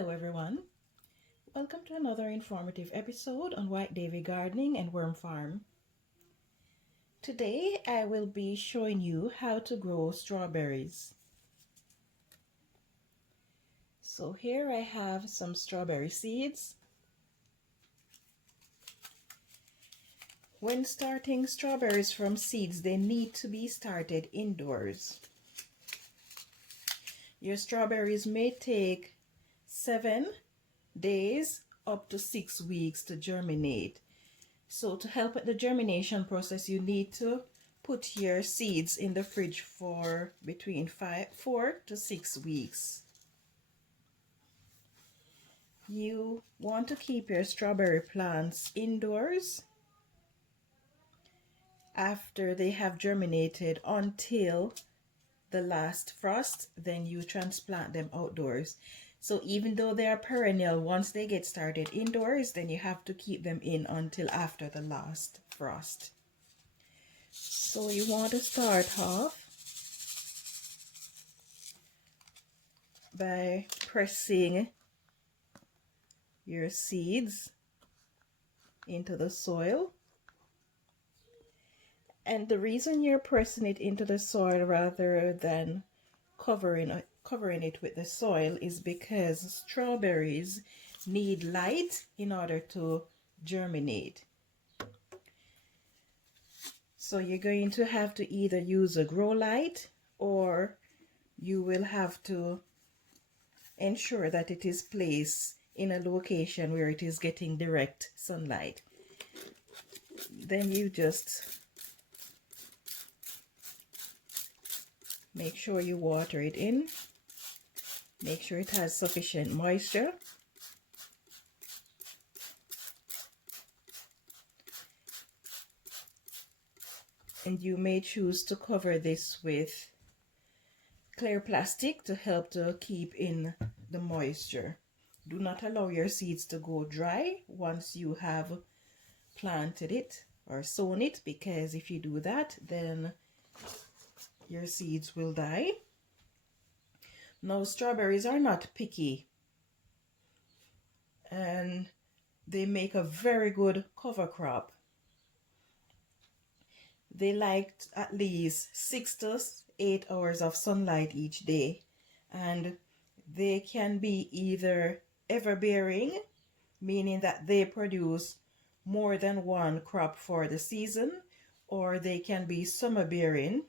Hello everyone, welcome to another informative episode on White Davy Gardening and Worm Farm. Today I will be showing you how to grow strawberries. So here I have some strawberry seeds. When starting strawberries from seeds, they need to be started indoors. Your strawberries may take 7 days up to 6 weeks to germinate. So to help with the germination process, you need to put your seeds in the fridge for between 4 to 6 weeks. You want to keep your strawberry plants indoors after they have germinated until the last frost, then you transplant them outdoors. So even though they are perennial, once they get started indoors, then you have to keep them in until after the last frost. So you want to start off by pressing your seeds into the soil. And the reason you're pressing it into the soil rather than covering it with the soil is because strawberries need light in order to germinate. So you're going to have to either use a grow light, or you will have to ensure that it is placed in a location where it is getting direct sunlight. Then you just make sure you water it in. Make sure it has sufficient moisture. And you may choose to cover this with clear plastic to help to keep in the moisture. Do not allow your seeds to go dry once you have planted it or sown it, because if you do that, then your seeds will die. Now, strawberries are not picky, and they make a very good cover crop. They like at least 6 to 8 hours of sunlight each day, and they can be either everbearing, meaning that they produce more than one crop for the season, or they can be summer bearing,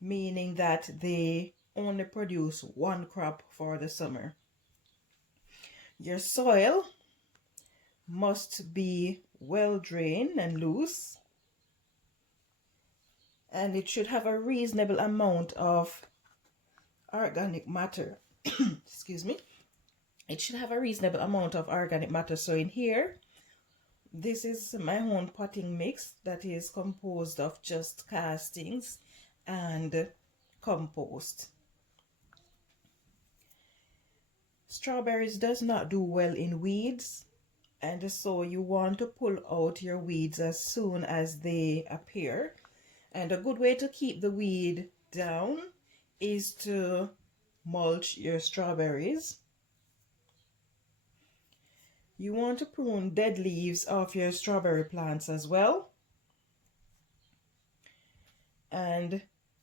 meaning that they only produce one crop for the summer. Your soil must be well drained and loose, and it should have a reasonable amount of organic matter. Excuse me. It should have a reasonable amount of organic matter. So in here, this is my own potting mix that is composed of just castings and compost. Strawberries does not do well in weeds, and so you want to pull out your weeds as soon as they appear. And a good way to keep the weed down is to mulch your strawberries. You want to prune dead leaves off your strawberry plants as well. And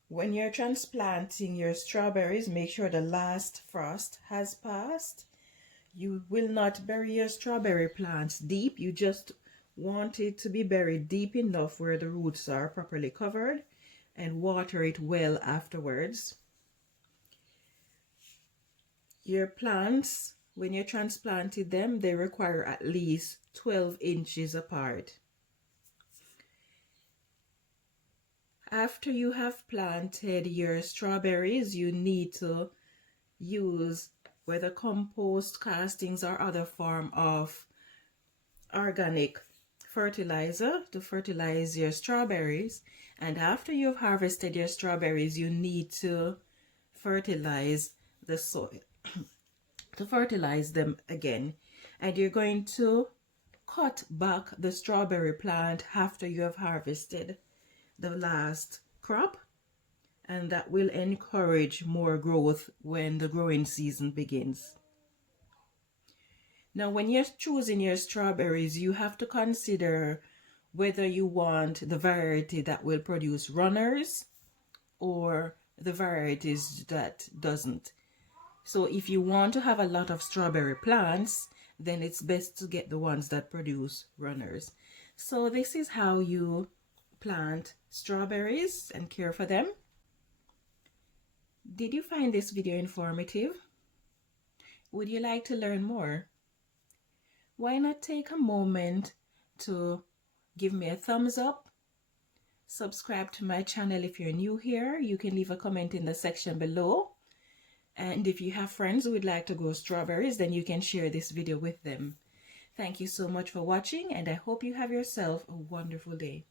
when you're transplanting your strawberries, make sure the last frost has passed. You will not bury your strawberry plants deep. You just want it to be buried deep enough where the roots are properly covered, and water it well afterwards. Your plants, when you transplanted them, they require at least 12 inches apart. After you have planted your strawberries, you need to use whether compost, castings, or other form of organic fertilizer to fertilize your strawberries. And after you've harvested your strawberries, you need to fertilize the soil to fertilize them again. And you're going to cut back the strawberry plant after you have harvested the last crop, and that will encourage more growth when the growing season begins. Now, when you're choosing your strawberries, you have to consider whether you want the variety that will produce runners or the varieties that doesn't. So if you want to have a lot of strawberry plants, then it's best to get the ones that produce runners. So this is how you plant strawberries and care for them. Did you find this video informative? Would you like to learn more? Why not take a moment to give me a thumbs up? Subscribe to my channel if you're new here. You can leave a comment in the section below. And if you have friends who would like to grow strawberries, then you can share this video with them. Thank you so much for watching, and I hope you have yourself a wonderful day.